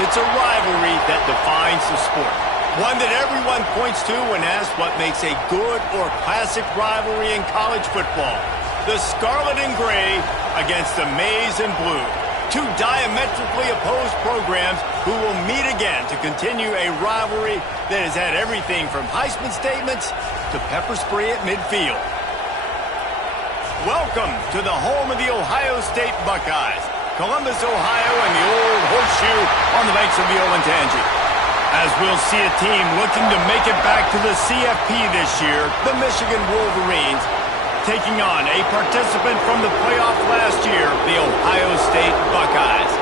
It's a rivalry that defines the sport. One that everyone points to when asked what makes a good or classic rivalry in college football. The Scarlet and Gray against the Maize and Blue. Two diametrically opposed programs who will meet again to continue a rivalry that has had everything from Heisman statements to pepper spray at midfield. Welcome to the home of the Ohio State Buckeyes, Columbus, Ohio, and the old horseshoe on the banks of the Olentangy. As we'll see a team looking to make it back to the CFP this year, the Michigan Wolverines, taking on a participant from the playoff last year, the Ohio State Buckeyes.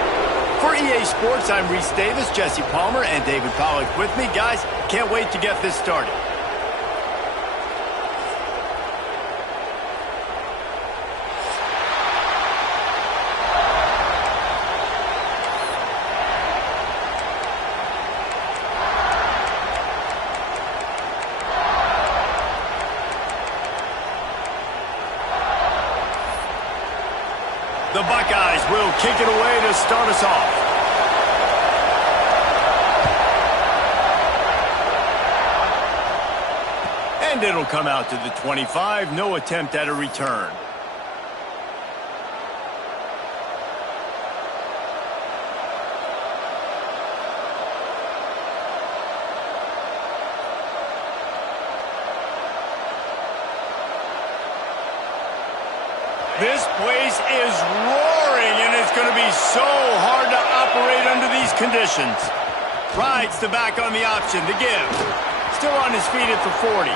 For EA Sports, I'm Reese Davis, Jesse Palmer, and David Pollack with me. Guys, can't wait to get this started. The Buckeyes will kick it away to start us off. And it'll come out to the 25. No attempt at a return. This place is roaring, and it's going to be so hard to operate under these conditions. Rides the back on the option to give. Still on his feet at the 40.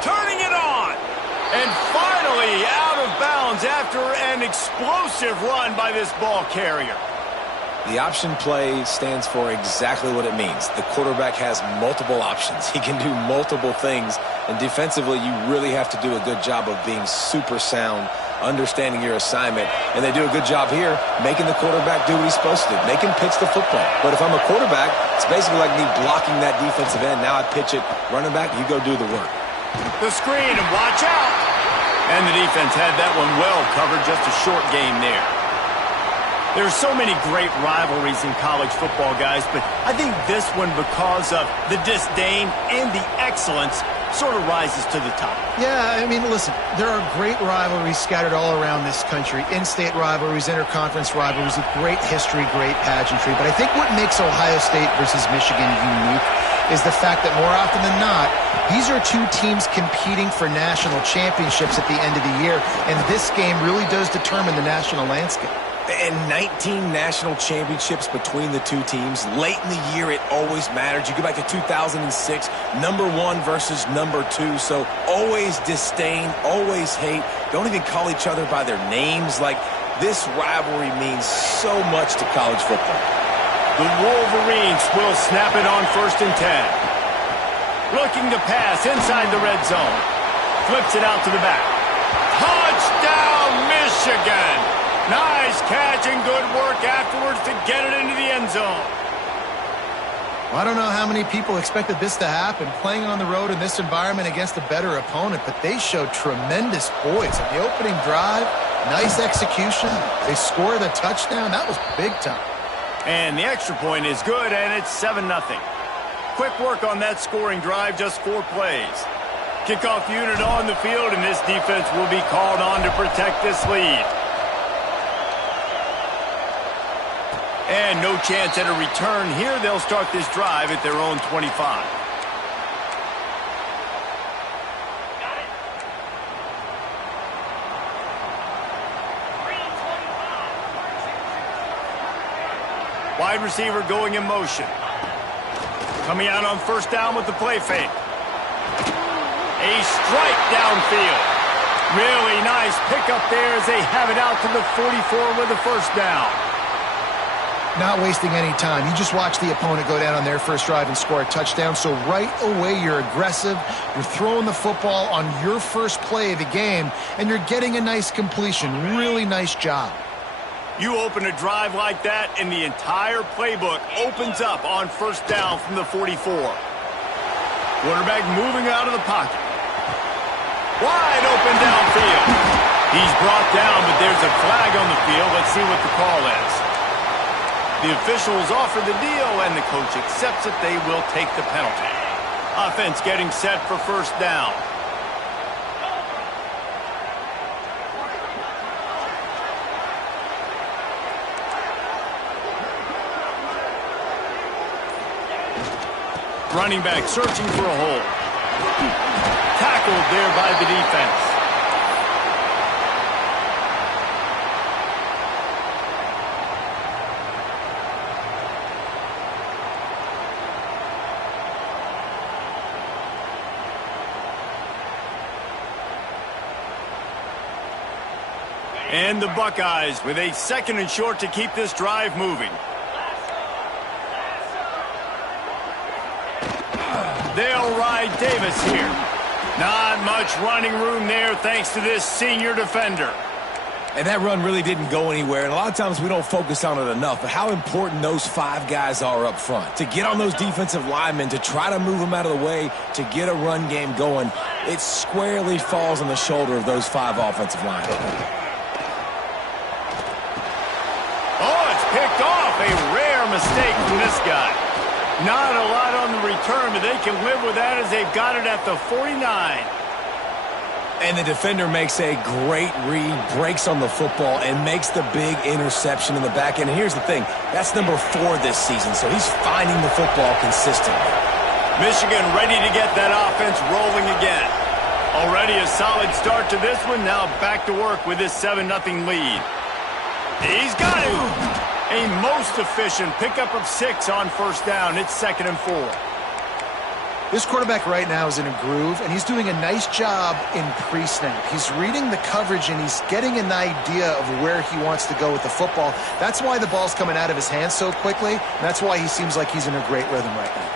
Turning it on. And finally out of bounds after an explosive run by this ball carrier. The option play stands for exactly what it means. The quarterback has multiple options. He can do multiple things. And defensively, you really have to do a good job of being super sound, understanding your assignment, and they do a good job here making the quarterback do what he's supposed to do, make him pitch the football. But if I'm a quarterback, it's basically like me blocking that defensive end. Now I pitch it, running back, you go do the work. The screen, and watch out. And the defense had that one well covered, just a short game there. There's so many great rivalries in college football, guys, but I think this one, because of the disdain and the excellence, sort of rises to the top. Yeah, I mean, listen, there are great rivalries scattered all around this country. In-state rivalries, interconference rivalries with great history, great pageantry. But I think what makes Ohio State versus Michigan unique is the fact that more often than not, these are two teams competing for national championships at the end of the year. And this game really does determine the national landscape. And 19 national championships between the two teams. Late in the year, it always mattered. You go back to 2006, number 1 versus number 2. So always disdain, always hate. Don't even call each other by their names. Like, this rivalry means so much to college football. The Wolverines will snap it on 1st and 10. Looking to pass inside the red zone. Flips it out to the back. Touchdown, Michigan! Nice catch and good work afterwards to get it into the end zone. I don't know how many people expected this to happen, playing on the road in this environment against a better opponent, but they showed tremendous poise. On the opening drive, nice execution. They scored a touchdown. That was big time. And the extra point is good, and it's 7-0. Quick work on that scoring drive, just 4 plays. Kickoff unit on the field, and this defense will be called on to protect this lead. And no chance at a return here. They'll start this drive at their own 25. Wide receiver going in motion. Coming out on 1st down with the play fake. A strike downfield. Really nice pickup there as they have it out to the 44 with a 1st down. Not wasting any time. You just watch the opponent go down on their first drive and score a touchdown. So right away, you're aggressive. You're throwing the football on your first play of the game, and you're getting a nice completion. Really nice job. You open a drive like that, and the entire playbook opens up on 1st down from the 44. Quarterback moving out of the pocket. Wide open downfield. He's brought down, but there's a flag on the field. Let's see what the call is. The officials offer the deal, and the coach accepts it. They will take the penalty. Offense getting set for first down. Running back searching for a hole. Tackled there by the defense. And the Buckeyes with a 2nd and short to keep this drive moving. They'll ride Davis here. Not much running room there thanks to this senior defender. And that run really didn't go anywhere, and a lot of times we don't focus on it enough, but how important those 5 guys are up front. To get on those defensive linemen, to try to move them out of the way, to get a run game going, it squarely falls on the shoulder of those 5 offensive linemen. Oh, it's picked off. A rare mistake from this guy. Not a lot on the return, but they can live with that as they've got it at the 49. And the defender makes a great read, breaks on the football, and makes the big interception in the back end. And here's the thing, that's number 4 this season, so he's finding the football consistently. Michigan ready to get that offense rolling again. Already a solid start to this one, now back to work with this 7-0 lead. He's got it! A most efficient pickup of 6 on first down. It's 2nd and 4. This quarterback right now is in a groove, and he's doing a nice job in pre-snap. He's reading the coverage, and he's getting an idea of where he wants to go with the football. That's why the ball's coming out of his hands so quickly, and that's why he seems like he's in a great rhythm right now.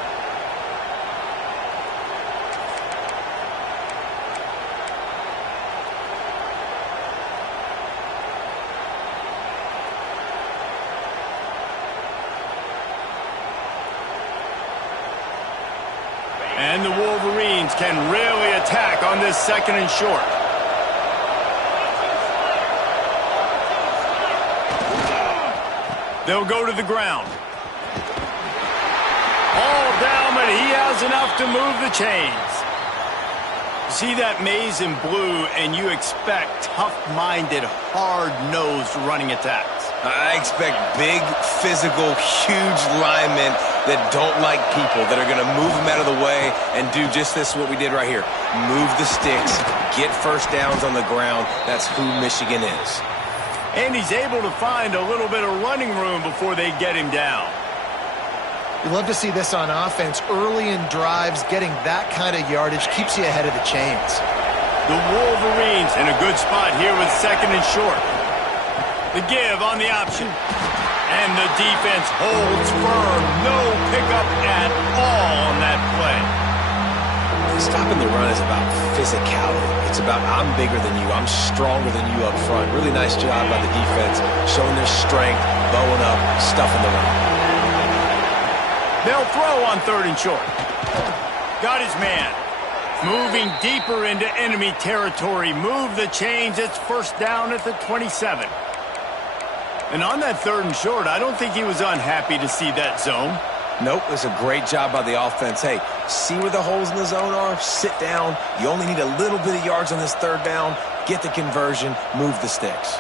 And the Wolverines can really attack on this 2nd and short. They'll go to the ground. All down, but he has enough to move the chains. See that maze in blue, and you expect tough-minded, hard-nosed running attacks. I expect big, physical, huge linemen that don't like people, that are going to move them out of the way and do just this, what we did right here. Move the sticks, get first downs on the ground. That's who Michigan is. And he's able to find a little bit of running room before they get him down. You love to see this on offense. Early in drives, getting that kind of yardage keeps you ahead of the chains. The Wolverines in a good spot here with 2nd and short. The give on the option. And the defense holds firm. No pickup at all on that play. Stopping the run is about physicality. It's about I'm bigger than you. I'm stronger than you up front. Really nice job by the defense, showing their strength, bowing up, stuffing the run. They'll throw on 3rd and short. Got his man. Moving deeper into enemy territory. Move the chains. It's first down at the 27. And on that 3rd and short, I don't think he was unhappy to see that zone. Nope, it's a great job by the offense. Hey, see where the holes in the zone are? Sit down. You only need a little bit of yards on this 3rd down. Get the conversion. Move the sticks.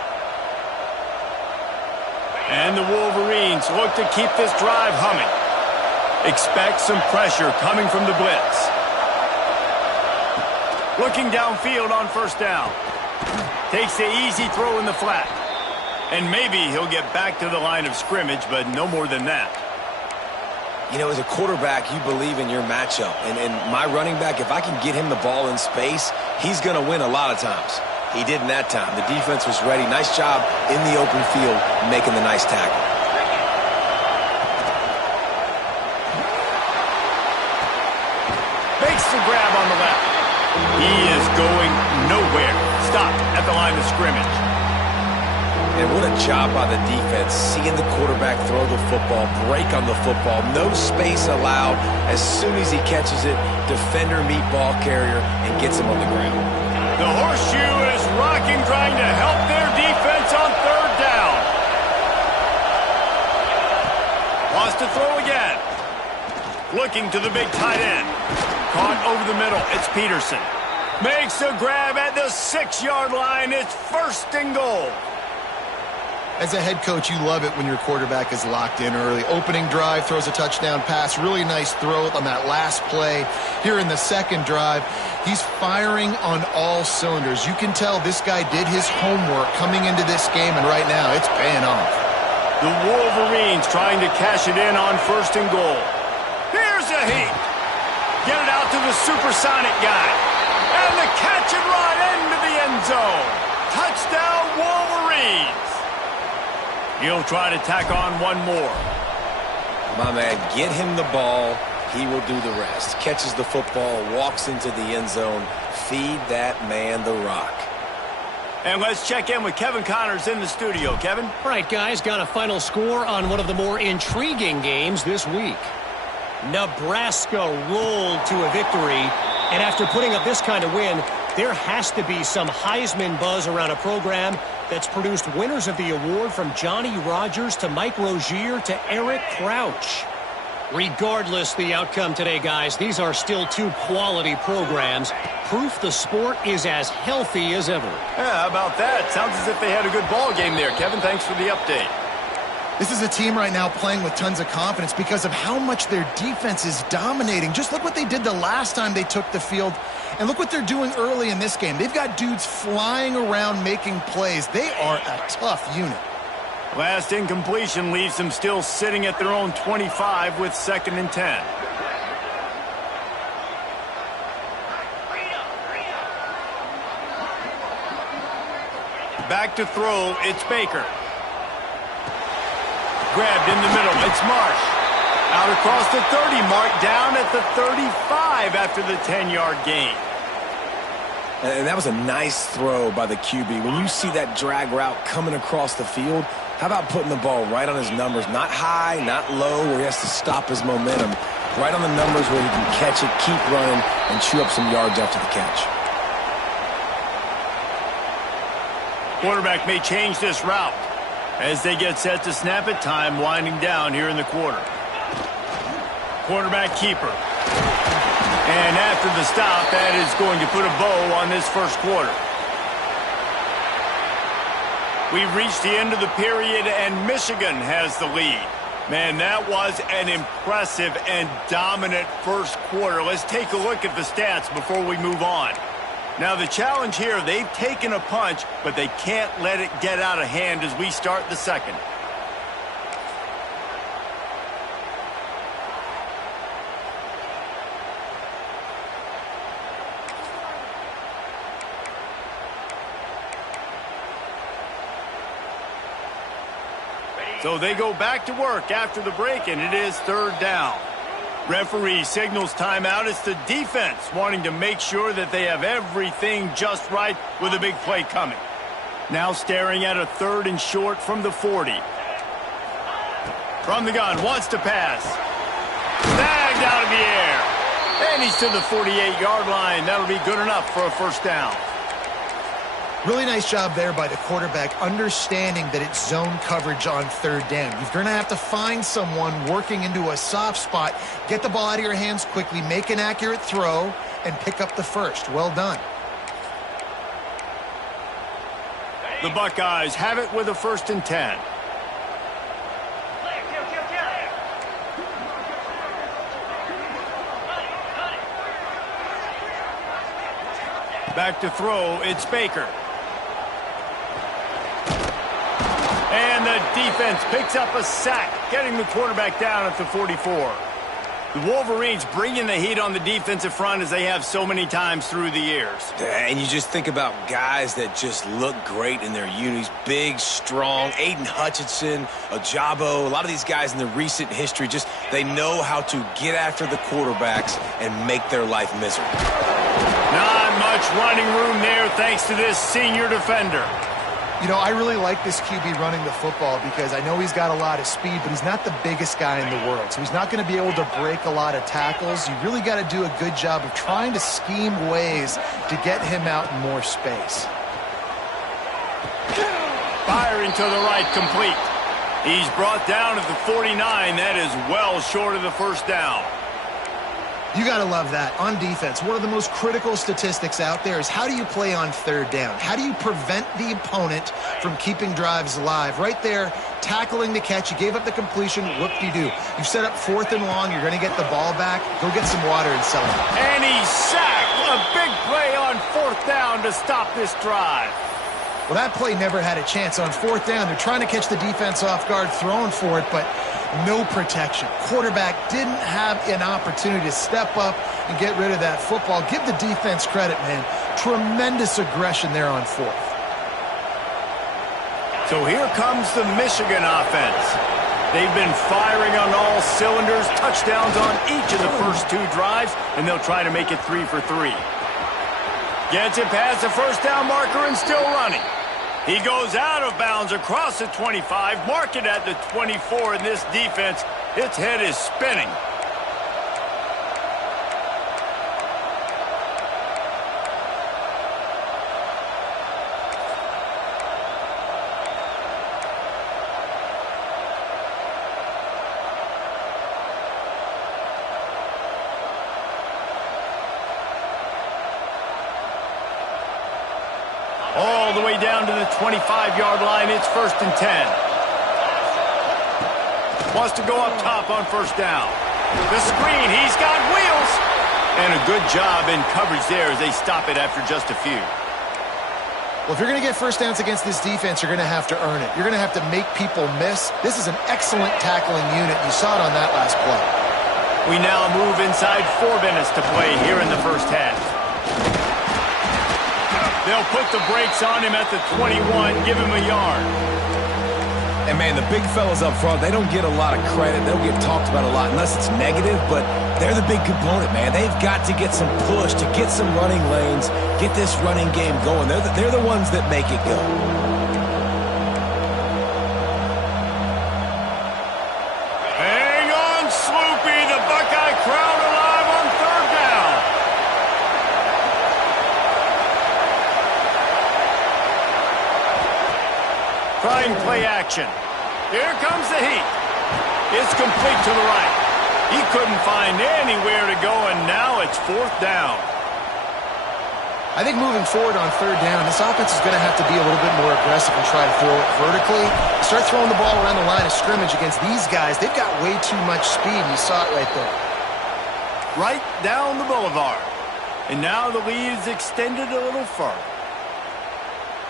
And the Wolverines look to keep this drive humming. Expect some pressure coming from the blitz. Looking downfield on first down. Takes the easy throw in the flat. And maybe he'll get back to the line of scrimmage, but no more than that. You know, as a quarterback, you believe in your matchup. And my running back, if I can get him the ball in space, he's going to win a lot of times. He did in that time. The defense was ready. Nice job in the open field making the nice tackle. Makes the grab on the left. He is going nowhere. Stop at the line of scrimmage. And what a job by the defense, seeing the quarterback throw the football, break on the football, no space allowed. As soon as he catches it, defender meet ball carrier and gets him on the ground. The horseshoe is rocking, trying to help their defense on 3rd down. Wants to throw again. Looking to the big tight end. Caught over the middle. It's Peterson. Makes a grab at the 6-yard line. It's 1st and goal. As a head coach, you love it when your quarterback is locked in early. Opening drive, throws a touchdown pass. Really nice throw on that last play. Here in the second drive, he's firing on all cylinders. You can tell this guy did his homework coming into this game, and right now it's paying off. The Wolverines trying to cash it in on 1st and goal. Here's a heat. Get it out to the supersonic guy. And the catch and run into the end zone. Touchdown, Wolverines. He'll try to tack on one more. My man, get him the ball. He will do the rest. Catches the football, walks into the end zone. Feed that man the rock. And let's check in with Kevin Connors in the studio. Kevin? All right, guys, got a final score on one of the more intriguing games this week. Nebraska rolled to a victory, and after putting up this kind of win, there has to be some Heisman buzz around a program that's produced winners of the award from Johnny Rodgers to Mike Rozier to Eric Crouch. Regardless the outcome today, guys, these are still two quality programs. Proof the sport is as healthy as ever. Yeah, how about that? Sounds as if they had a good ball game there. Kevin, thanks for the update. This is a team right now playing with tons of confidence because of how much their defense is dominating. Just look what they did the last time they took the field, and look what they're doing early in this game. They've got dudes flying around making plays. They are a tough unit. Last incompletion leaves them still sitting at their own 25 with 2nd and 10. Back to throw, it's Baker. Grabbed in the middle, it's Marsh. Out across the 30, marked down at the 35 after the 10-yard gain. And that was a nice throw by the QB. When you see that drag route coming across the field, how about putting the ball right on his numbers? Not high, not low, where he has to stop his momentum. Right on the numbers where he can catch it, keep running, and chew up some yards after the catch. Quarterback may change this route as they get set to snap it. Time winding down here in the quarter. Quarterback keeper. And after the stop, that is going to put a bow on this first quarter. We've reached the end of the period, and Michigan has the lead. Man, that was an impressive and dominant first quarter. Let's take a look at the stats before we move on. Now, the challenge here, they've taken a punch, but they can't let it get out of hand as we start the second. So they go back to work after the break, and it is 3rd down. Referee signals timeout. It's the defense wanting to make sure that they have everything just right with a big play coming. Now staring at a 3rd and short from the 40. From the gun, wants to pass. Snagged out of the air. And he's to the 48-yard line. That'll be good enough for a 1st down. Really nice job there by the quarterback, understanding that it's zone coverage on 3rd down. You're going to have to find someone working into a soft spot, get the ball out of your hands quickly, make an accurate throw, and pick up the 1st. Well done. The Buckeyes have it with a 1st and 10. Back to throw, it's Baker. And the defense picks up a sack, getting the quarterback down at the 44. The Wolverines bringing the heat on the defensive front as they have so many times through the years. And you just think about guys that just look great in their unis. Big, strong, Aiden Hutchinson, Ojabo, a lot of these guys in the recent history, just they know how to get after the quarterbacks and make their life miserable. Not much running room there thanks to this senior defender. You know, I really like this QB running the football because I know he's got a lot of speed, but he's not the biggest guy in the world. So he's not going to be able to break a lot of tackles. You really got to do a good job of trying to scheme ways to get him out in more space. Firing to the right, complete. He's brought down at the 49. That is well short of the first down. You got to love that. On defense, one of the most critical statistics out there is how do you play on third down? How do you prevent the opponent from keeping drives alive? Right there, tackling the catch. You gave up the completion. Whoop-de-doo. You've set up 4th and long. You're going to get the ball back. Go get some water and celebrate. And he's sacked. A big play on 4th down to stop this drive. Well, that play never had a chance. On 4th down, they're trying to catch the defense off guard, throwing for it, but no protection. Quarterback didn't have an opportunity to step up and get rid of that football. Give the defense credit, man. Tremendous aggression there on 4th. So here comes the Michigan offense. They've been firing on all cylinders, touchdowns on each of the first 2 drives, and they'll try to make it 3 for 3. Gets it past the first down marker and still running. He goes out of bounds across the 25, mark it at the 24, and this defense, its head is spinning. All the way down to the 25-yard line. It's 1st and 10. Wants to go up top on first down. The screen. He's got wheels. And a good job in coverage there as they stop it after just a few. Well, if you're going to get first downs against this defense, you're going to have to earn it. You're going to have to make people miss. This is an excellent tackling unit. You saw it on that last play. We now move inside 4 minutes to play here in the first half. They'll put the brakes on him at the 21, give him a yard. And, man, the big fellas up front, they don't get a lot of credit. They don't get talked about a lot unless it's negative, but they're the big component, man. They've got to get some push, to get some running lanes, get this running game going. They're the ones that make it go. Hang on, Sloopy. The Buckeye crowd alive on 3rd down. Trying play action. Here comes the heat. It's complete to the right. He couldn't find anywhere to go, and now it's 4th down. I think moving forward on 3rd down, this offense is going to have to be a little bit more aggressive and try to throw it vertically. Start throwing the ball around the line of scrimmage against these guys. They've got way too much speed, and you saw it right there. Right down the boulevard. And now the lead is extended a little further.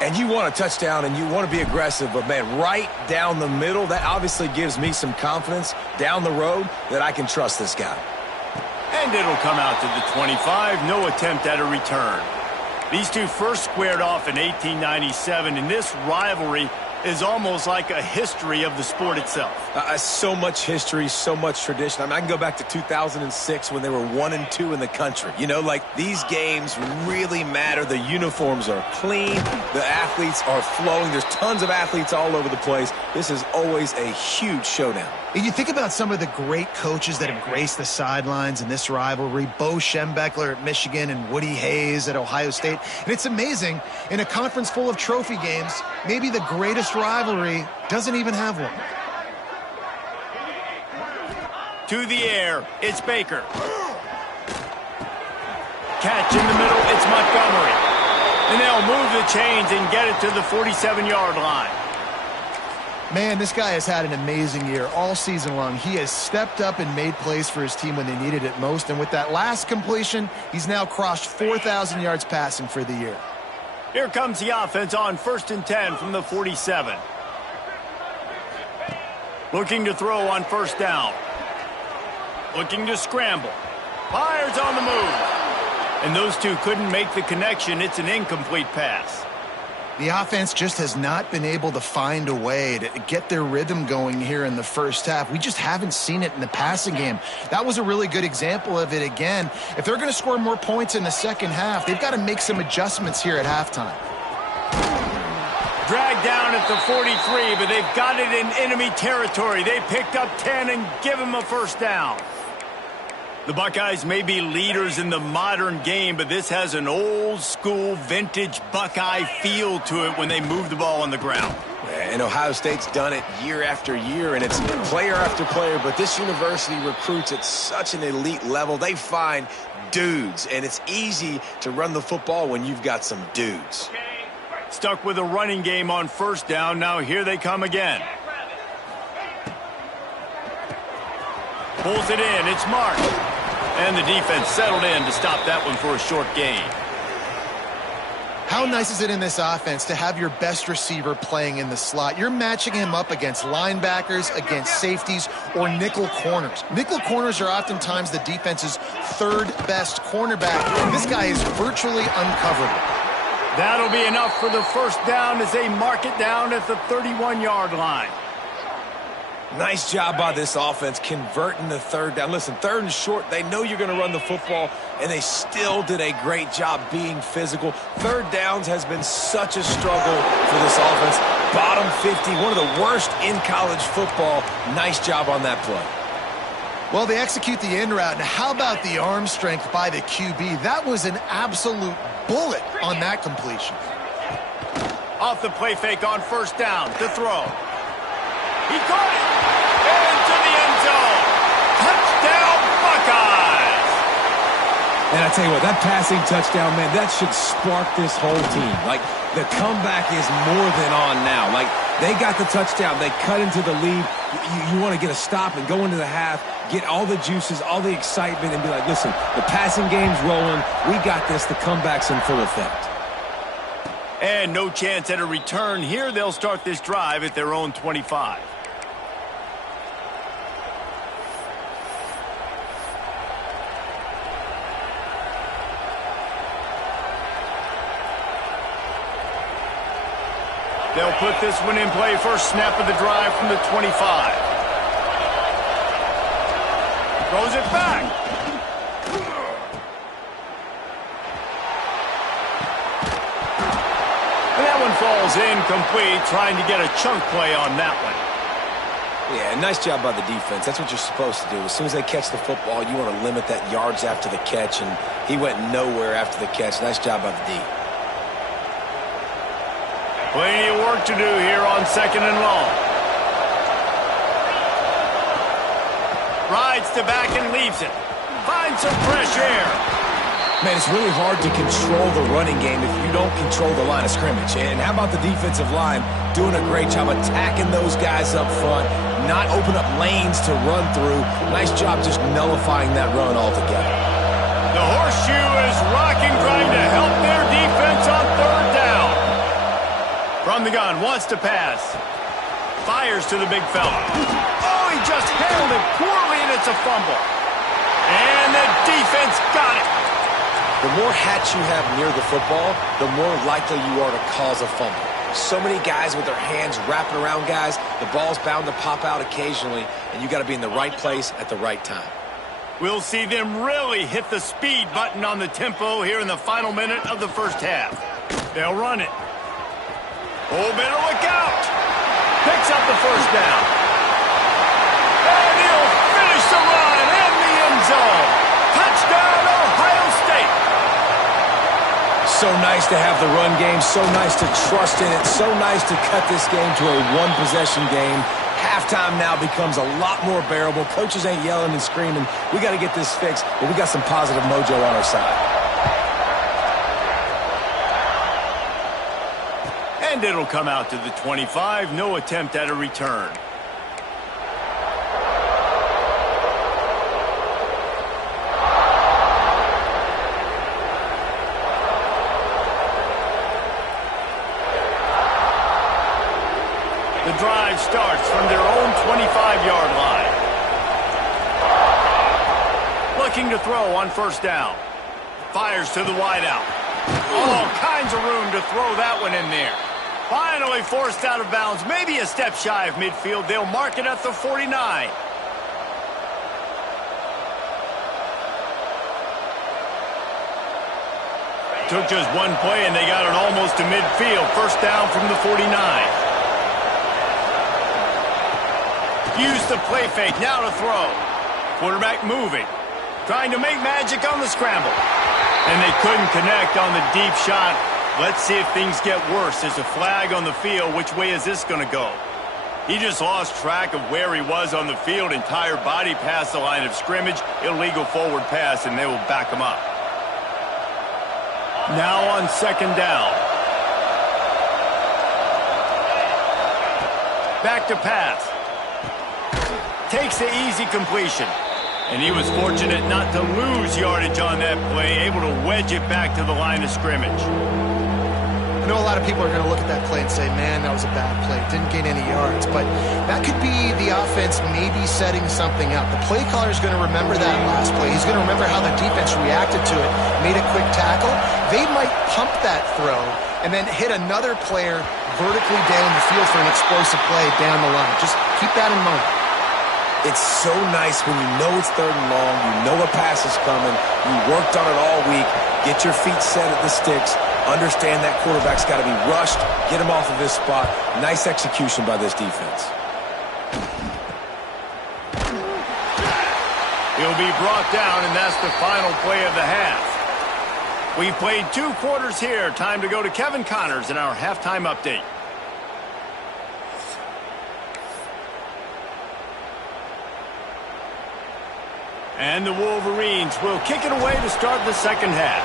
And you want a touchdown and you want to be aggressive, but, man, right down the middle, that obviously gives me some confidence down the road that I can trust this guy. And it'll come out to the 25. No attempt at a return. These two first squared off in 1897, and this rivalry is almost like a history of the sport itself. So much history, so much tradition. I mean, I can go back to 2006 when they were 1-2 in the country. You know, like, these games really matter. The uniforms are clean. The athletes are flowing. There's tons of athletes all over the place. This is always a huge showdown. And you think about some of the great coaches that have graced the sidelines in this rivalry. Bo Schembechler at Michigan and Woody Hayes at Ohio State. And it's amazing, in a conference full of trophy games, maybe the greatest rivalry doesn't even have one. To the air, it's Baker. Catch in the middle, it's Montgomery. And they'll move the chains and get it to the 47-yard line. Man, this guy has had an amazing year all season long. He has stepped up and made plays for his team when they needed it most. And with that last completion, he's now crossed 4,000 yards passing for the year. Here comes the offense on 1st and 10 from the 47. Looking to throw on first down. Looking to scramble. Fires on the move. And those two couldn't make the connection. It's an incomplete pass. The offense just has not been able to find a way to get their rhythm going here in the first half. We just haven't seen it in the passing game. That was a really good example of it again. If they're going to score more points in the second half, they've got to make some adjustments here at halftime. Dragged down at the 43, but they've got it in enemy territory. They picked up 10 and give him a first down. The Buckeyes may be leaders in the modern game, but this has an old-school, vintage Buckeye feel to it when they move the ball on the ground. And Ohio State's done it year after year, and it's player after player, but this university recruits at such an elite level. They find dudes, and it's easy to run the football when you've got some dudes. Stuck with a running game on first down. Now here they come again. Pulls it in. It's marked. And the defense settled in to stop that one for a short gain. How nice is it in this offense to have your best receiver playing in the slot? You're matching him up against linebackers, against safeties, or nickel corners. Nickel corners are oftentimes the defense's third best cornerback. This guy is virtually uncoverable. That'll be enough for the first down as they mark it down at the 31-yard line. Nice job by this offense converting the third down. Listen, third and short, they know you're going to run the football, and they still did a great job being physical. Third downs has been such a struggle for this offense. Bottom 50, one of the worst in college football. Nice job on that play. Well, they execute the in route. Now, how about the arm strength by the QB? That was an absolute bullet on that completion. Off the play fake on first down to throw. He caught it. Into the end zone. Touchdown, Buckeyes. And I tell you what, that passing touchdown, man, that should spark this whole team. Like, the comeback is more than on now. Like, they got the touchdown. They cut into the lead. You want to get a stop and go into the half, get all the juices, all the excitement, and be like, listen, the passing game's rolling. We got this. The comeback's in full effect. And no chance at a return here. They'll start this drive at their own 25. They'll put this one in play. First snap of the drive from the 25. Throws it back. And that one falls incomplete, trying to get a chunk play on that one. Yeah, nice job by the defense. That's what you're supposed to do. As soon as they catch the football, you want to limit that yards after the catch, and he went nowhere after the catch. Nice job by the D. Plenty of work to do here on second and long. Rides to back and leaves it. Finds some fresh air. Man, it's really hard to control the running game if you don't control the line of scrimmage. And how about the defensive line doing a great job attacking those guys up front, not open up lanes to run through. Nice job just nullifying that run altogether. The horseshoe is rocking, trying to help their defense on third down. From the gun, wants to pass. Fires to the big fella. Oh, he just handled it poorly, and it's a fumble. And the defense got it. The more hats you have near the football, the more likely you are to cause a fumble. So many guys with their hands wrapping around guys, the ball's bound to pop out occasionally, and you got to be in the right place at the right time. We'll see them really hit the speed button on the tempo here in the final minute of the first half. They'll run it. Oh, better look out. Picks up the first down. And he'll finish the run in the end zone. Touchdown, Ohio State. So nice to have the run game, so nice to trust in it, so nice to cut this game to a one-possession game. Halftime now becomes a lot more bearable. Coaches ain't yelling and screaming. We got to get this fixed, but we got some positive mojo on our side. And it'll come out to the 25. No attempt at a return. The drive starts from their own 25-yard line. Looking to throw on first down. Fires to the wideout. All kinds of room to throw that one in there. Finally forced out of bounds, maybe a step shy of midfield. They'll mark it at the 49. Took just one play, and they got it almost to midfield. First down from the 49. Use the play fake, now to throw. Quarterback moving. Trying to make magic on the scramble. And they couldn't connect on the deep shot. Let's see if things get worse. There's a flag on the field. Which way is this going to go? He just lost track of where he was on the field. Entire body past the line of scrimmage. Illegal forward pass, and they will back him up. Now on second down. Back to pass. Takes the easy completion. And he was fortunate not to lose yardage on that play, able to wedge it back to the line of scrimmage. I know a lot of people are going to look at that play and say, man, that was a bad play. Didn't gain any yards. But that could be the offense maybe setting something up. The play caller is going to remember that last play. He's going to remember how the defense reacted to it, made a quick tackle. They might pump that throw and then hit another player vertically down the field for an explosive play down the line. Just keep that in mind. It's so nice when you know it's third and long, you know a pass is coming, you worked on it all week, get your feet set at the sticks, understand that quarterback's got to be rushed, get him off of his spot. Nice execution by this defense. He'll be brought down, and that's the final play of the half. We've played 2 quarters here. Time to go to Kevin Connors in our halftime update. And the Wolverines will kick it away to start the second half.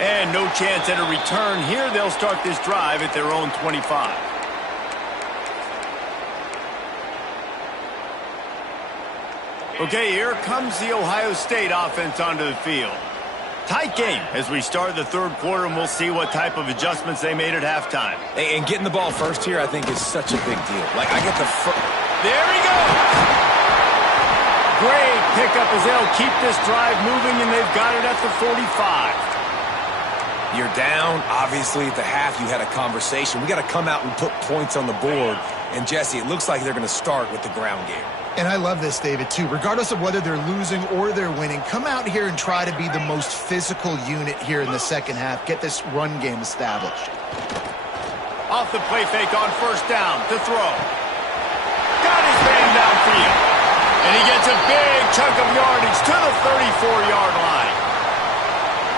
And no chance at a return here. They'll start this drive at their own 25. Okay, here comes the Ohio State offense onto the field. Tight game as we start the third quarter, and we'll see what type of adjustments they made at halftime. And getting the ball first here, I think, is such a big deal. Like, I get the There he goes! Great pickup as they'll keep this drive moving, and they've got it at the 45. You're down. Obviously, at the half, you had a conversation. We got to come out and put points on the board. And, Jesse, it looks like they're going to start with the ground game. And I love this, David, too. Regardless of whether they're losing or they're winning, come out here and try to be the most physical unit here in the second half. Get this run game established. Off the play fake on first down to throw. Got his man downfield. And he gets a big chunk of yardage to the 34-yard line.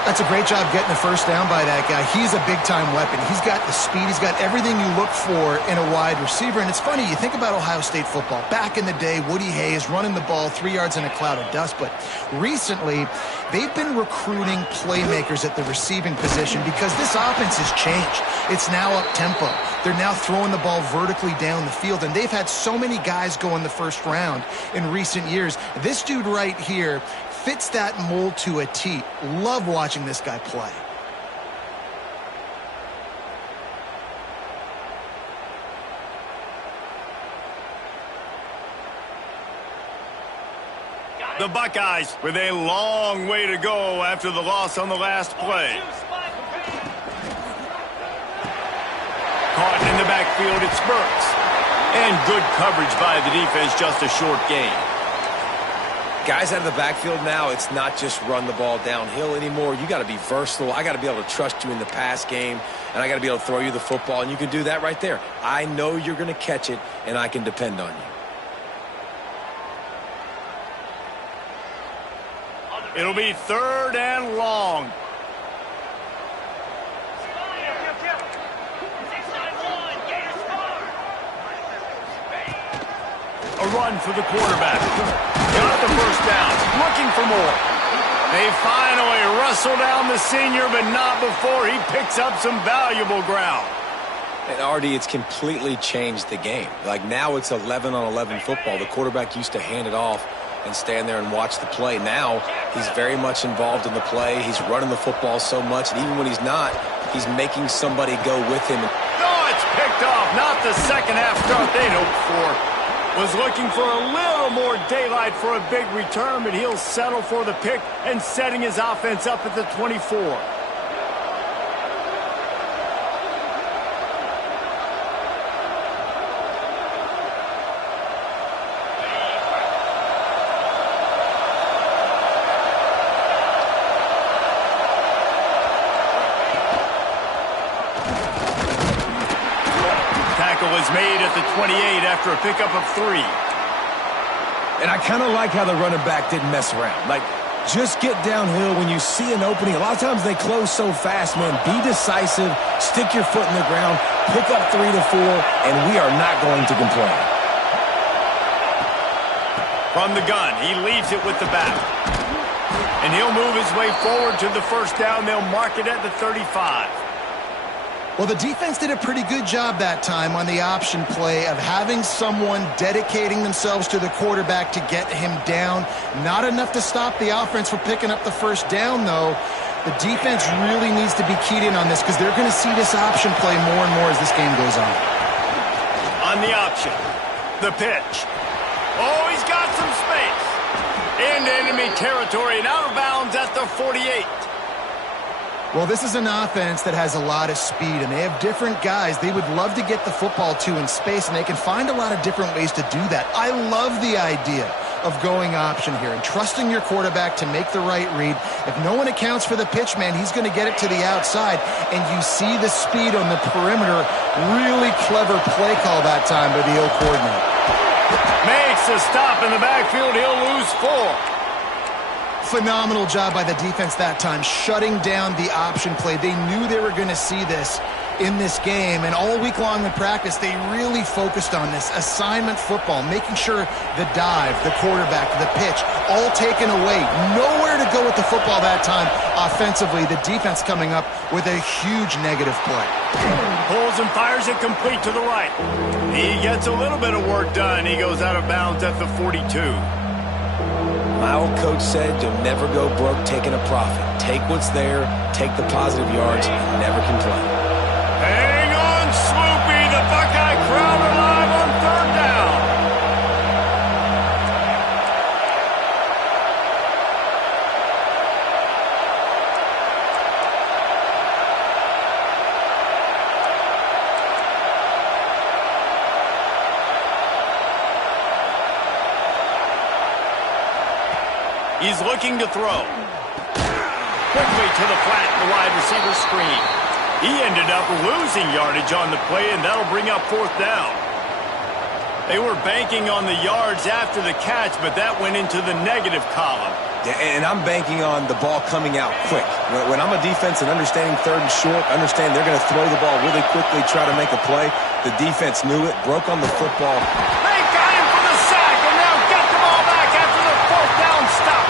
That's a great job getting the first down by that guy. He's a big-time weapon. He's got the speed. He's got everything you look for in a wide receiver. And it's funny, you think about Ohio State football. Back in the day, Woody Hayes running the ball 3 yards in a cloud of dust. But recently, they've been recruiting playmakers at the receiving position because this offense has changed. It's now up-tempo. They're now throwing the ball vertically down the field. And they've had so many guys go in the first round in recent years. This dude right here fits that mold to a T. Love watching this guy play. The Buckeyes with a long way to go after the loss on the last play. Caught in the backfield, it spurts. And good coverage by the defense, just a short gain. Guys out of the backfield now, it's not just run the ball downhill anymore. You got to be versatile. I got to be able to trust you in the pass game, and I got to be able to throw you the football, and you can do that right there. I know you're going to catch it, and I can depend on you. It'll be third and long. A run for the quarterback. Got the first down. Looking for more. They finally wrestle down the senior, but not before he picks up some valuable ground. And Artie, it's completely changed the game. Like now it's 11-on-11 football. The quarterback used to hand it off and stand there and watch the play. Now he's very much involved in the play. He's running the football so much, and even when he's not, he's making somebody go with him. Oh, it's picked off. Not the second half start they'd hoped for. Was looking for a little more daylight for a big return, but he'll settle for the pick and setting his offense up at the 24. Was made at the 28 after a pickup of 3. And I kind of like how the running back didn't mess around. Like, Just get downhill when you see an opening. A lot of times they close so fast, man. Be decisive, stick your foot in the ground, pick up 3 to 4, and we are not going to complain. From the gun, he leaves it with the back. And he'll move his way forward to the first down. They'll mark it at the 35. Well, the defense did a pretty good job that time on the option play of having someone dedicating themselves to the quarterback to get him down. Not enough to stop the offense from picking up the first down, though. The defense really needs to be keyed in on this because they're going to see this option play more and more as this game goes on. On the option, the pitch. Oh, he's got some space. Into enemy territory and out of bounds at the 48. Well, this is an offense that has a lot of speed, and they have different guys they would love to get the football to in space, and they can find a lot of different ways to do that. I love the idea of going option here and trusting your quarterback to make the right read. If no one accounts for the pitch, man, he's going to get it to the outside, and you see the speed on the perimeter. Really clever play call that time by the O coordinator. Makes a stop in the backfield. He'll lose 4. Phenomenal job by the defense that time, shutting down the option play. They knew they were going to see this in this game, and all week long in practice, they really focused on this assignment football, making sure the dive, the quarterback, the pitch, all taken away. Nowhere to go with the football that time offensively. The defense coming up with a huge negative play. Pulls and fires it complete to the right. He gets a little bit of work done. He goes out of bounds at the 42. My old coach said you'll never go broke taking a profit. Take what's there, take the positive yards, and never complain. Hang on, Swoopy. The Buckeye crowd alive on 3rd down. He's looking to throw. Quickly to the flat, the wide receiver screen. He ended up losing yardage on the play, and that'll bring up 4th down. They were banking on the yards after the catch, but that went into the negative column. Yeah, and I'm banking on the ball coming out quick. When I'm a defense and understanding 3rd and short, understand they're going to throw the ball really quickly, try to make a play. The defense knew it, broke on the football. They got him for the sack, and now get the ball back after the 4th down stop.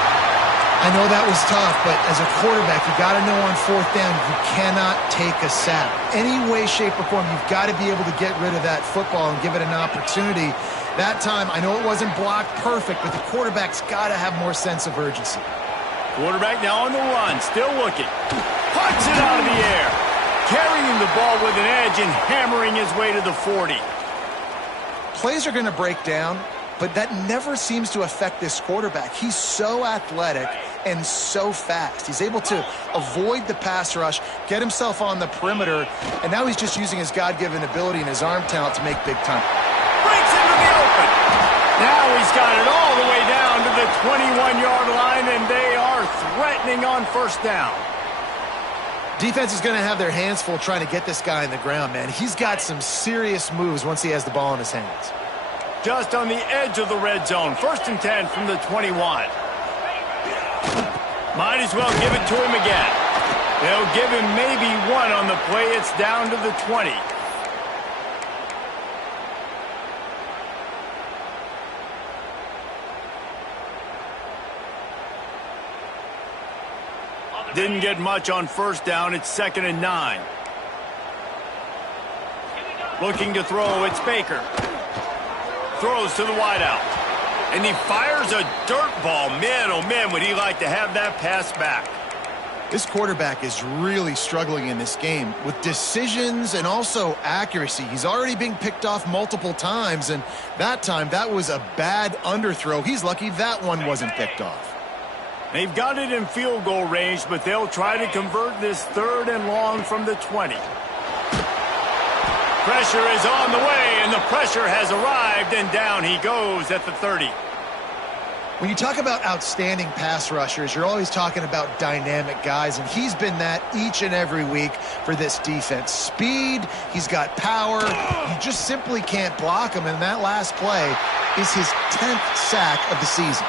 I know that was tough, but as a quarterback, you got to know on 4th down, you cannot take a sack. Any way, shape, or form, you've got to be able to get rid of that football and give it an opportunity. That time, I know it wasn't blocked perfect, but the quarterback's got to have more sense of urgency. Quarterback now on the run, still looking. Puts it out of the air. Carrying the ball with an edge and hammering his way to the 40. Plays are going to break down, but that never seems to affect this quarterback. He's so athletic and so fast. He's able to avoid the pass rush, get himself on the perimeter, and now he's just using his God-given ability and his arm talent to make big time. Breaks into the open. Now he's got it all the way down to the 21-yard line, and they are threatening on 1st down. Defense is going to have their hands full trying to get this guy in the ground, man. He's got some serious moves once he has the ball in his hands. Just on the edge of the red zone. 1st and 10 from the 21. Might as well give it to him again. They'll give him maybe 1 on the play. It's down to the 20. Didn't get much on 1st down. It's 2nd and 9. Looking to throw. It's Baker. Throws to the wideout. And he fires a dirt ball. Man, oh man, would he like to have that pass back. This quarterback is really struggling in this game with decisions and also accuracy. He's already being picked off multiple times, and that time, that was a bad underthrow. He's lucky that one wasn't picked off. They've got it in field goal range, but they'll try to convert this 3rd and long from the 20. Pressure is on the way, and the pressure has arrived, and down he goes at the 30. When you talk about outstanding pass rushers, you're always talking about dynamic guys, and he's been that each and every week for this defense. Speed, he's got power, you just simply can't block him, and that last play is his 10th sack of the season.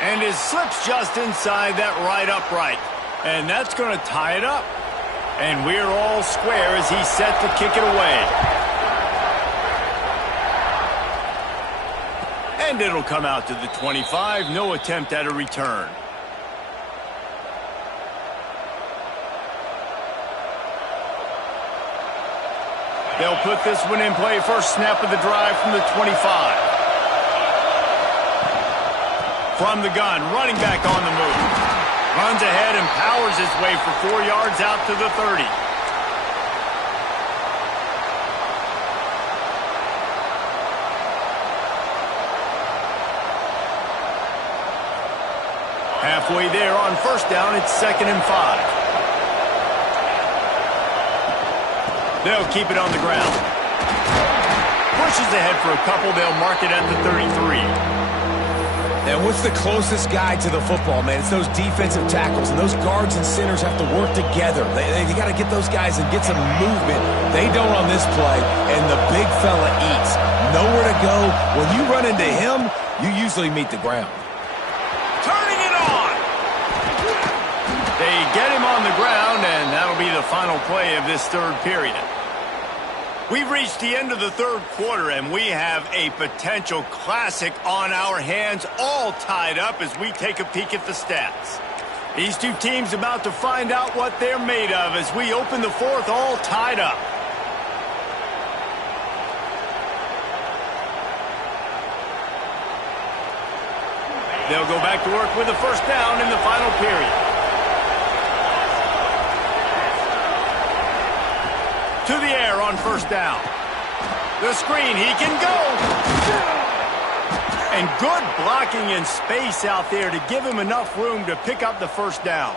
And it slips just inside that right upright. And that's going to tie it up. And we're all square as he's set to kick it away. And it'll come out to the 25. No attempt at a return. They'll put this one in play. First snap of the drive from the 25. From the gun, running back on the move. Runs ahead and powers his way for 4 yards out to the 30. Halfway there on first down, it's 2nd and 5. They'll keep it on the ground. Pushes ahead for a couple. They'll mark it at the 33. And what's the closest guy to the football, man? It's those defensive tackles, and those guards and centers have to work together. They got to get those guys and get some movement. They don't on this play, and the big fella eats. Nowhere to go. When you run into him, you usually meet the ground. Turning it on! They get him on the ground, and that'll be the final play of this third period. We've reached the end of the third quarter, and we have a potential classic on our hands, all tied up as we take a peek at the stats. These two teams about to find out what they're made of as we open the fourth, all tied up. They'll go back to work with a first down in the final period. To the air on first down. The screen, he can go. And good blocking in space out there to give him enough room to pick up the first down.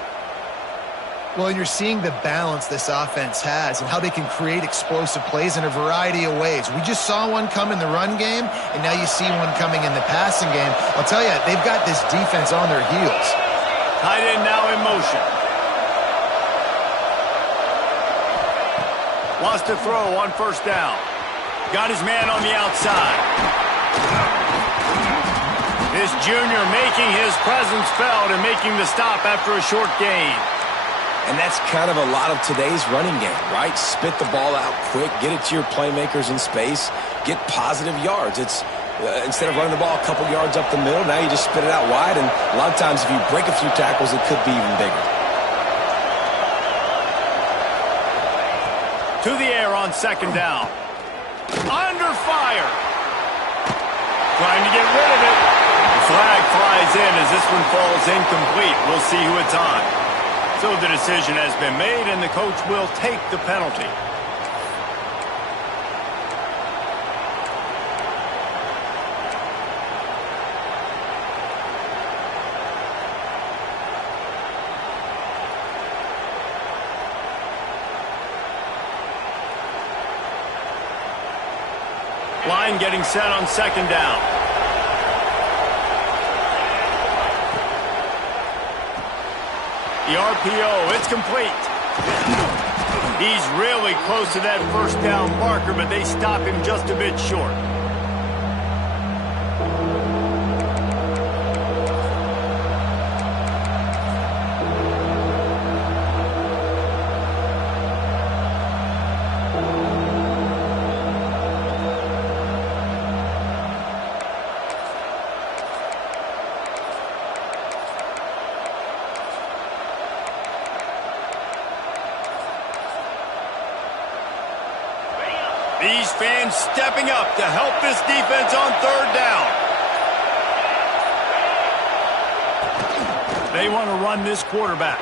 Well, and you're seeing the balance this offense has and how they can create explosive plays in a variety of ways. We just saw one come in the run game, and now you see one coming in the passing game. I'll tell you, they've got this defense on their heels. Tight end now in motion. Wants to throw on first down. Got his man on the outside. This junior making his presence felt and making the stop after a short gain. And that's kind of a lot of today's running game, right? Spit the ball out quick, get it to your playmakers in space, get positive yards. It's instead of running the ball a couple yards up the middle, now you just spit it out wide, and a lot of times if you break a few tackles, it could be even bigger. To the air on second down. Under fire. Trying to get rid of it. The flag flies in as this one falls incomplete. We'll see who it's on. So the decision has been made, and the coach will take the penalty. Line getting set on second down. The RPO, it's complete. He's really close to that first down marker, but they stop him just a bit short. These fans stepping up to help this defense on third down. They want to run this quarterback.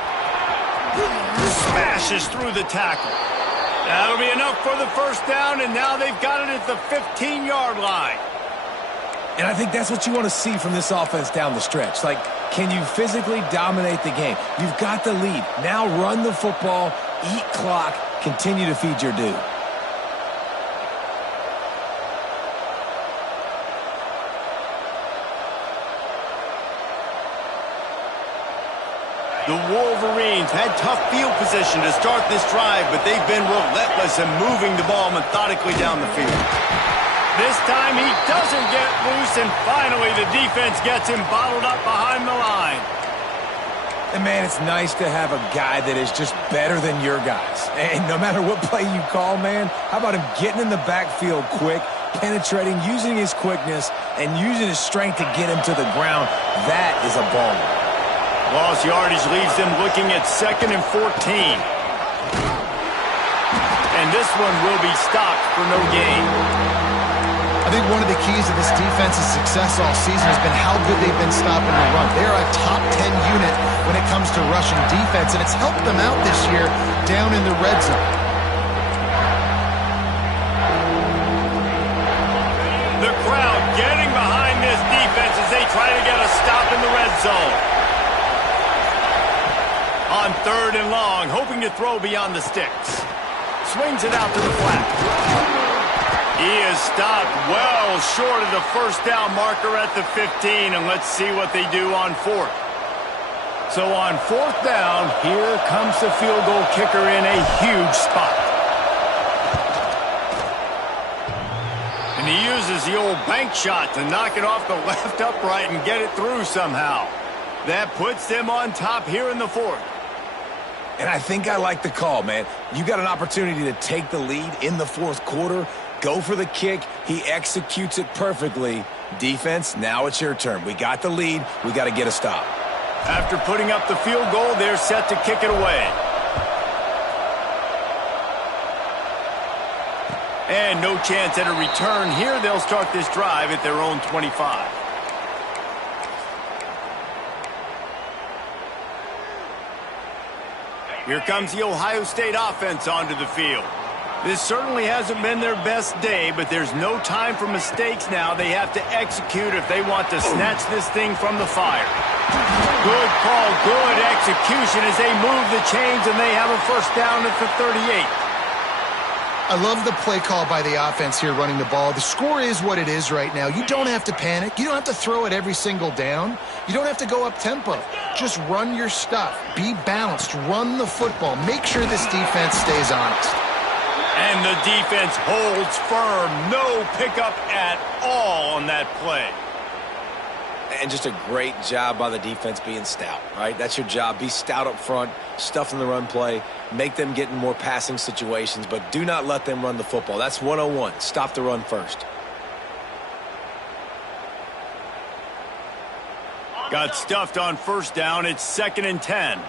Smashes through the tackle. That'll be enough for the first down, and now they've got it at the 15-yard line. And I think that's what you want to see from this offense down the stretch. Like, can you physically dominate the game? You've got the lead. Now run the football, eat clock, continue to feed your dude. The Wolverines had tough field position to start this drive, but they've been relentless in moving the ball methodically down the field. This time he doesn't get loose, and finally the defense gets him bottled up behind the line. And, man, it's nice to have a guy that is just better than your guys. And no matter what play you call, man, how about him getting in the backfield quick, penetrating, using his quickness, and using his strength to get him to the ground? That is a baller. Lost yardage leaves them looking at 2nd and 14. And this one will be stopped for no gain. I think one of the keys to this defense's success all season has been how good they've been stopping the run. They're a top 10 unit when it comes to rushing defense, and it's helped them out this year down in the red zone. The crowd getting behind this defense as they try to get a stop in the red zone. On 3rd and long, hoping to throw beyond the sticks. Swings it out to the flat. He is stopped well short of the first down marker at the 15, and let's see what they do on 4th. So on 4th down, here comes the field goal kicker in a huge spot. And he uses the old bank shot to knock it off the left upright and get it through somehow. That puts them on top here in the 4th. And I think I like the call, man. You got an opportunity to take the lead in the 4th quarter. Go for the kick. He executes it perfectly. Defense, now it's your turn. We got the lead. We got to get a stop. After putting up the field goal, they're set to kick it away. And no chance at a return here. They'll start this drive at their own 25. Here comes the Ohio State offense onto the field. This certainly hasn't been their best day, but there's no time for mistakes now. They have to execute if they want to snatch this thing from the fire. Good call, good execution as they move the chains, and they have a first down at the 38. I love the play call by the offense here running the ball. The score is what it is right now. You don't have to panic. You don't have to throw it every single down. You don't have to go up tempo. Just run your stuff. Be balanced. Run the football. Make sure this defense stays honest. And the defense holds firm. No pickup at all on that play. And just a great job by the defense being stout, right? That's your job. Be stout up front, stuff in the run play, make them get in more passing situations, but do not let them run the football. That's 101. Stop the run first. Got stuffed on first down. It's 2nd and 10.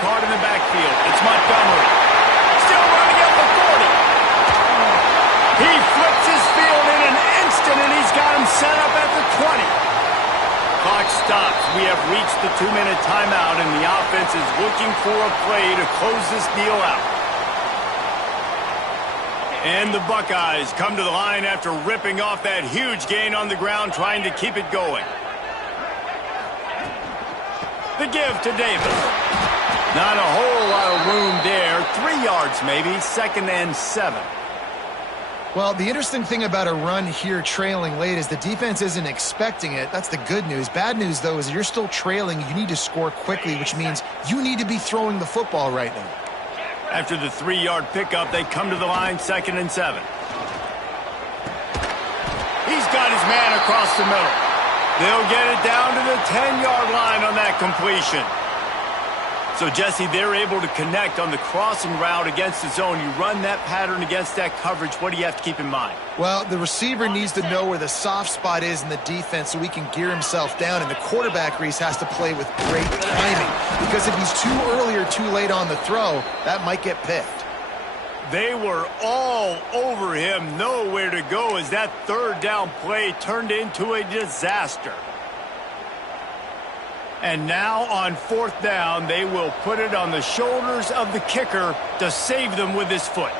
Card in the backfield. It's Montgomery. Still running up the 40. He flips his field in an instant, and he's got him set up at the 20. Clock stops. We have reached the 2-minute timeout, and the offense is looking for a play to close this deal out. And the Buckeyes come to the line after ripping off that huge gain on the ground, trying to keep it going. The give to Davis. Not a whole lot of room there. 3 yards maybe. 2nd and 7. Well, the interesting thing about a run here trailing late is the defense isn't expecting it. That's the good news. Bad news, though, is you're still trailing. You need to score quickly, which means you need to be throwing the football right now. After the 3-yard pickup, they come to the line, 2nd and 7. He's got his man across the middle. They'll get it down to the 10-yard line on that completion. So, Jesse, they're able to connect on the crossing route against the zone. You run that pattern against that coverage. What do you have to keep in mind? Well, the receiver needs to know where the soft spot is in the defense so he can gear himself down. And the quarterback, Reese, has to play with great timing. Because if he's too early or too late on the throw, that might get picked. They were all over him, nowhere to go as that 3rd down play turned into a disaster. And now on 4th down, they will put it on the shoulders of the kicker to save them with his foot.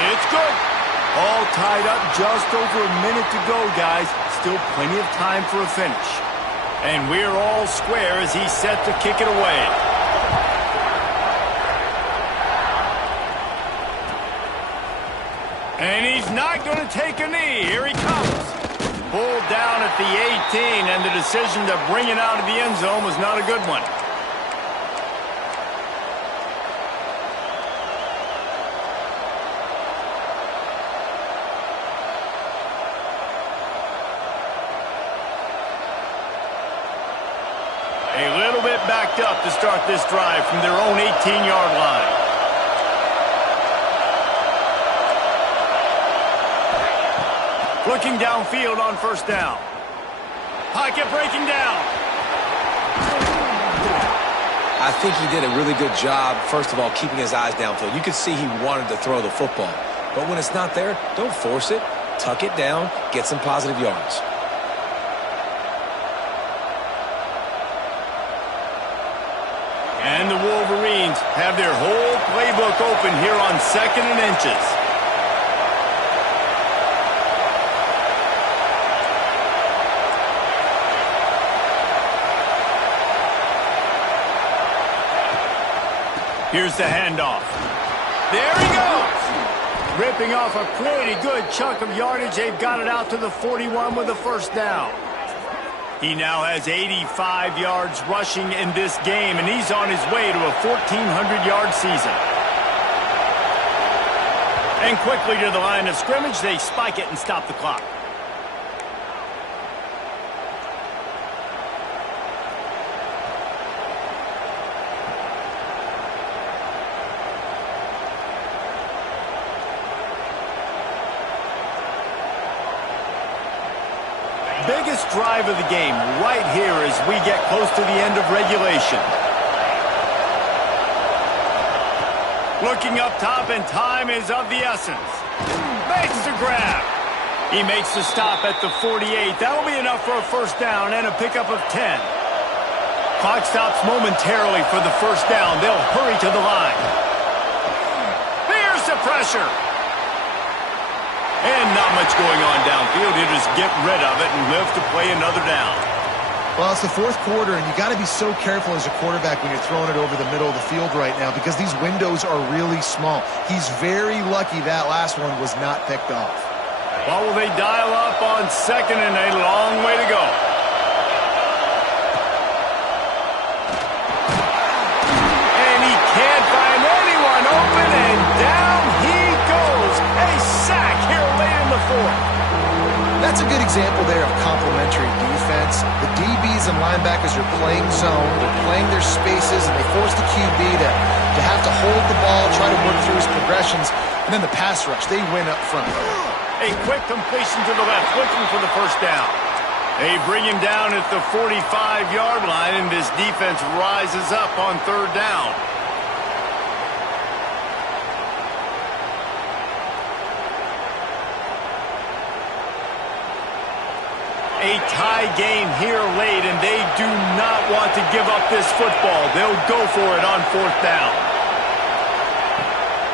It's good. All tied up, just over a minute to go, guys. Still plenty of time for a finish. And we're all square as he's set to kick it away. And he's not going to take a knee. Here he comes. Pulled down at the 18, and the decision to bring it out of the end zone was not a good one. A little bit backed up to start this drive from their own 18-yard line. Looking downfield on first down. Pocket breaking down. I think he did a really good job, first of all, keeping his eyes downfield. You could see he wanted to throw the football. But when it's not there, don't force it. Tuck it down. Get some positive yards. And the Wolverines have their whole playbook open here on 2nd and inches. Here's the handoff. There he goes. Ripping off a pretty good chunk of yardage. They've got it out to the 41 with a first down. He now has 85 yards rushing in this game, and he's on his way to a 1,400-yard season. And quickly to the line of scrimmage, they spike it and stop the clock. Biggest drive of the game right here as we get close to the end of regulation. Looking up top, and time is of the essence. Makes the grab. He makes the stop at the 48. That'll be enough for a first down and a pickup of 10. Clock stops momentarily for the first down. They'll hurry to the line. Here's the pressure. And not much going on downfield. He'll just get rid of it and live to play another down. Well, it's the fourth quarter, and you got to be so careful as a quarterback when you're throwing it over the middle of the field right now because these windows are really small. He's very lucky that last one was not picked off. Well, will they dial up on 2nd and a long way to go? And he can't find anyone open, and down he goes. A sack here late in the fourth. That's a good example there of complementary defense. The DBs and linebackers are playing zone, they're playing their spaces, and they force the QB to have to hold the ball, try to work through his progressions, and then the pass rush, they win up front. A quick completion to the left, looking for the first down. They bring him down at the 45-yard line, and this defense rises up on third down. A tie game here late, and they do not want to give up this football. They'll go for it on fourth down.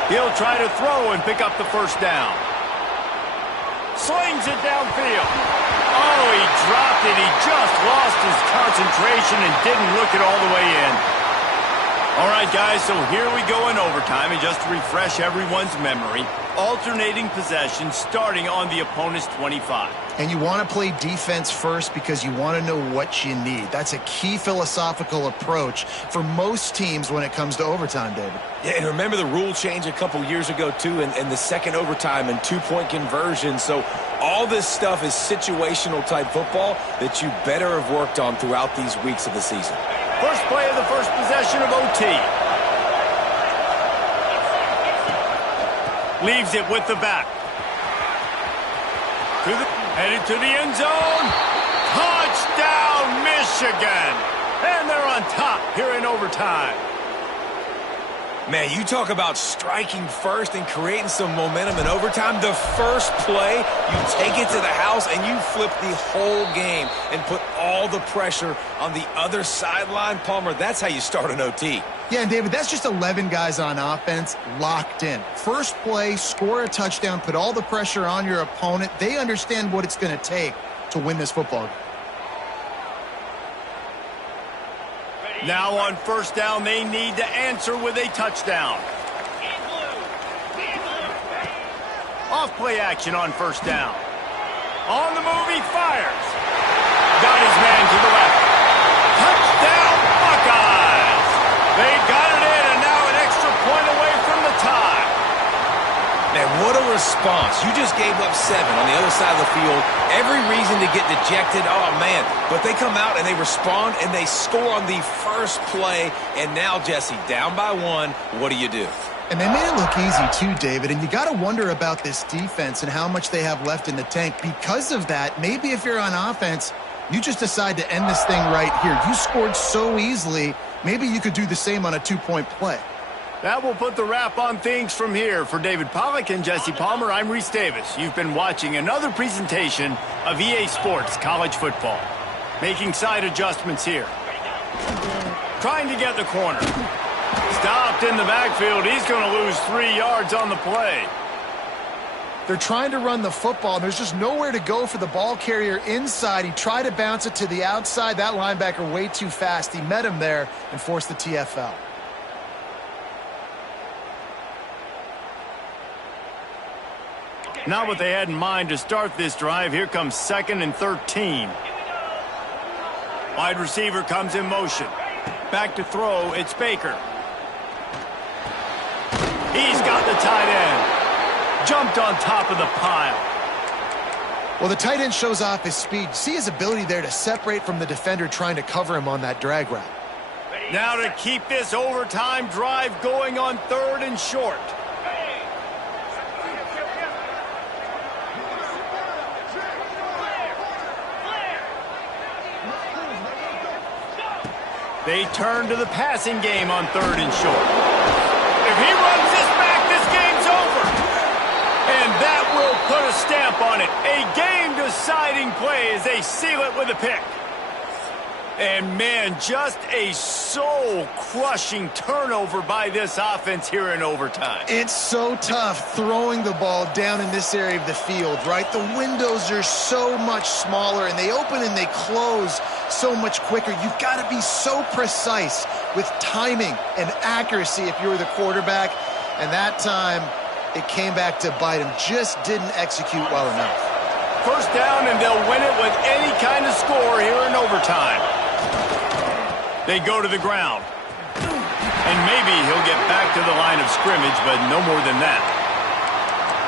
He'll try to throw and pick up the first down. Slings it downfield. Oh, he dropped it. He just lost his concentration and didn't look it all the way in. All right, guys, so here we go in overtime, and just to refresh everyone's memory, alternating possession starting on the opponent's 25. And you want to play defense first because you want to know what you need. That's a key philosophical approach for most teams when it comes to overtime, David. Yeah, and remember the rule change a couple years ago, too, and the second overtime and two-point conversion. So all this stuff is situational-type football that you better have worked on throughout these weeks of the season. First play of the first possession of OT. Leaves it with the back. Headed to the end zone. Touchdown, Michigan. And they're on top here in overtime. Man, you talk about striking first and creating some momentum in overtime. The first play, you take it to the house and you flip the whole game and put all the pressure on the other sideline. Palmer, that's how you start an OT. Yeah, and David, that's just 11 guys on offense locked in. First play, score a touchdown, put all the pressure on your opponent. They understand what it's going to take to win this football game. Now on first down, they need to answer with a touchdown. Off play action on first down. On the move, he fires. Got his man to the left. Touchdown, Buckeyes! They got it in, and now an extra point away from the tie. Man, what a response. You just gave up 7 on the other side of the field. Every reason to get dejected. Oh, man. But they come out and they respond and they score on the first play. And now, Jesse, down by 1. What do you do? And they made it look easy too, David. And you got to wonder about this defense and how much they have left in the tank. Because of that, maybe if you're on offense, you just decide to end this thing right here. You scored so easily, maybe you could do the same on a 2-point play. That will put the wrap on things from here. For David Pollack and Jesse Palmer, I'm Reese Davis. You've been watching another presentation of EA Sports College Football. Making side adjustments here. Trying to get the corner. Stopped in the backfield. He's going to lose 3 yards on the play. They're trying to run the football. There's just nowhere to go for the ball carrier inside. He tried to bounce it to the outside. That linebacker way too fast. He met him there and forced the TFL. Not what they had in mind to start this drive. Here comes 2nd and 13. Wide receiver comes in motion. Back to throw. It's Baker. He's got the tight end. Jumped on top of the pile. Well, the tight end shows off his speed. See his ability there to separate from the defender trying to cover him on that drag route. Now to keep this overtime drive going on 3rd and short. They turn to the passing game on 3rd and short. If he runs this back, this game's over. And that will put a stamp on it. A game-deciding play as they seal it with a pick. And, man, just a soul-crushing turnover by this offense here in overtime. It's so tough throwing the ball down in this area of the field, right? The windows are so much smaller, and they open and they close so much quicker. You've got to be so precise with timing and accuracy if you're the quarterback. And that time, it came back to bite him. Just didn't execute well enough. First down, and they'll win it with any kind of score here in overtime. They go to the ground. And maybe he'll get back to the line of scrimmage, but no more than that.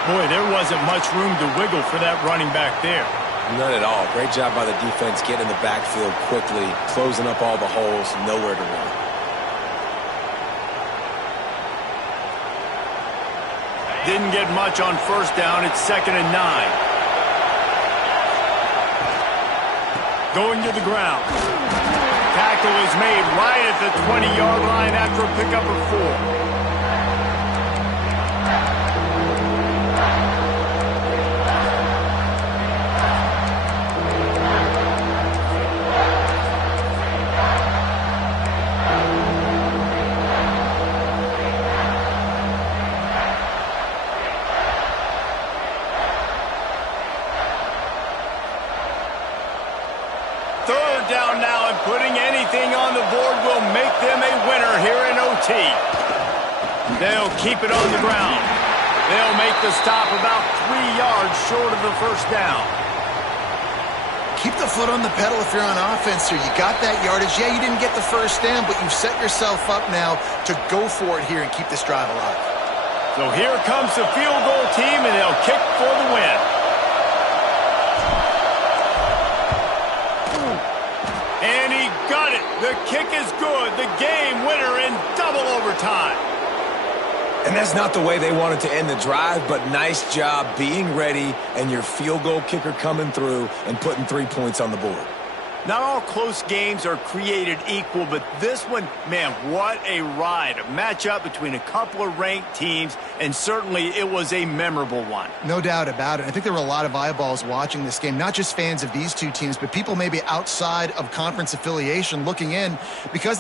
Boy, there wasn't much room to wiggle for that running back there. None at all. Great job by the defense getting in the backfield quickly, closing up all the holes, nowhere to run. Didn't get much on first down. It's 2nd and 9. Going to the ground. Tackle is made right at the 20-yard line after a pickup of 4. Down now, and putting anything on the board will make them a winner here in OT. They'll keep it on the ground. They'll make the stop about 3 yards short of the first down. Keep the foot on the pedal if you're on offense here. You got that yardage. Yeah, you didn't get the first down, but you've set yourself up now to go for it here and keep this drive alive. So here comes the field goal team, and they'll kick for the win. And he got it. The kick is good. The game winner in double overtime. And that's not the way they wanted to end the drive, but nice job being ready and your field goal kicker coming through and putting 3 points on the board. Not all close games are created equal, but this one, man, what a ride. A matchup between a couple of ranked teams, and certainly it was a memorable one. No doubt about it. I think there were a lot of eyeballs watching this game, not just fans of these two teams, but people maybe outside of conference affiliation looking in because